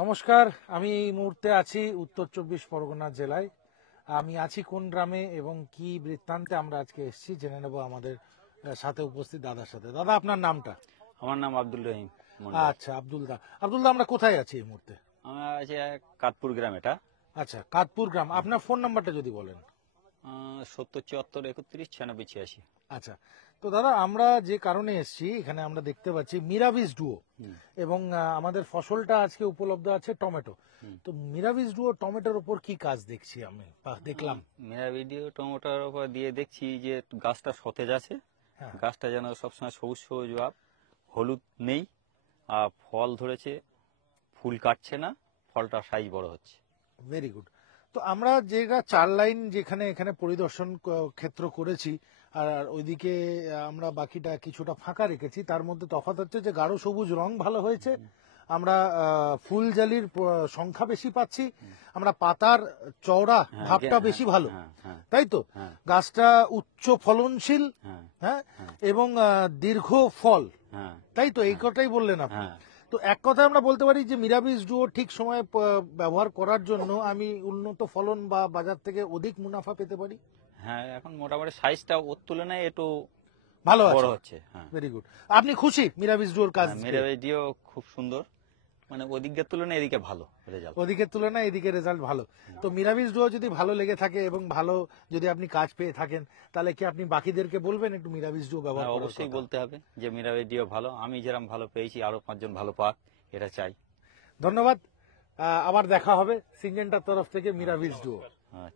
নমস্কার, আমি এই মুহূর্তে আছি উত্তর চব্বিশ পরগনা জেলায়। আমি আছি কোন গ্রামে এবং কি বৃত্তান্তে আমরা আজকে এসেছি জেনে নেব আমাদের সাথে উপস্থিত দাদার সাথে। দাদা, আপনার নামটা? আমার নাম আব্দুল রহিম মন্ডল। আচ্ছা, আব্দুল দা, আমরা কোথায় আছি এই মুহূর্তে? আমার আছে কাতপুর গ্রাম, এটা আচ্ছা, কাতপুর গ্রাম। আপনার ফোন নাম্বারটা যদি বলেন। 70 74 31 96 86। আচ্ছা, তো দাদা, আমরা যে কারণে এসেছি এখানে আমরা দেখতে পাচ্ছি মিরাভিস ডুও এবং আমাদের ফসলটা আজকে উপলব্ধ আছে টমেটো। তো মিরাভিস ডুও টমেটোর উপর কি কাজ দেখছি আমি দেখলাম। মেরা ভিডিও টমেটোর উপর দিয়ে দেখছি যে গাছটা সতেজ আছে, হ্যাঁ, গাছটা যেন সবসময় সবুজ সবুজ ভাব, হলুদ নেই, আর ফল ধরেছে, ফুল কাটছে না, ফলটা সাইজ বড় হচ্ছে। Very good. তো আমরা যেটা 4 লাইন যেখানে এখানে পরিদর্শন ক্ষেত্র করেছি, আর ওইদিকে আমরা বাকিটা কিছুটা ফাঁকা রেখেছি, তার মধ্যে তফাৎ হচ্ছে যে গাঢ় সবুজ রং ভালো হয়েছে, আমরা ফুল জালির সংখ্যা বেশি পাচ্ছি, আমরা পাতার চওড়া ভাবটা বেশি ভালো, হ্যাঁ হ্যাঁ তাই তো? হ্যাঁ গাছটা উচ্চ ফলনশীল, হ্যাঁ হ্যাঁ, এবং দীর্ঘ ফল, হ্যাঁ তাই তো? এই কথাই বললেন আপনি। হ্যাঁ। তো এক কথায় আমরা বলতে পারি যে মিরাভিস ডুও ঠিক সময়ে ব্যবহার করার জন্য আমি উন্নত ফলন বা বাজার থেকে অধিক মুনাফা পেতে পারি। হ্যাঁ, এখন মোটামুটি সাইজটা ওর তুলনায় একটু ভালো বড় আছে। হচ্ছে। হ্যাঁ, ভেরি গুড। আপনি খুশি মিরাভিস ডুওর কাজ? মেরা ভিডিও খুব সুন্দর, মানে ওদিকের তুলনায় এদিকে ভালো রেজাল্ট। ওদিকের তুলনায় এদিকে রেজাল্ট ভালো। তো মিরাভিস ডুও যদি ভালো লেগে থাকে এবং ভালো যদি আপনি কাজ পেয়ে থাকেন, তাহলে কি আপনি বাকিদেরকে বলবেন একটু মিরাভিস ডুও ব্যবহার হ্যাঁ, করার অবশ্যই কথা? বলতে হবে যে মেরা ভিডিও ভালো, আমি যেরকম ভালো পেয়েছি আরো 5 জন ভালো পাক, এটা চাই। ধন্যবাদ। আবার দেখা হবে সিনজেন্টার তরফ থেকে মিরাভিস ডুও। হ্যাঁ।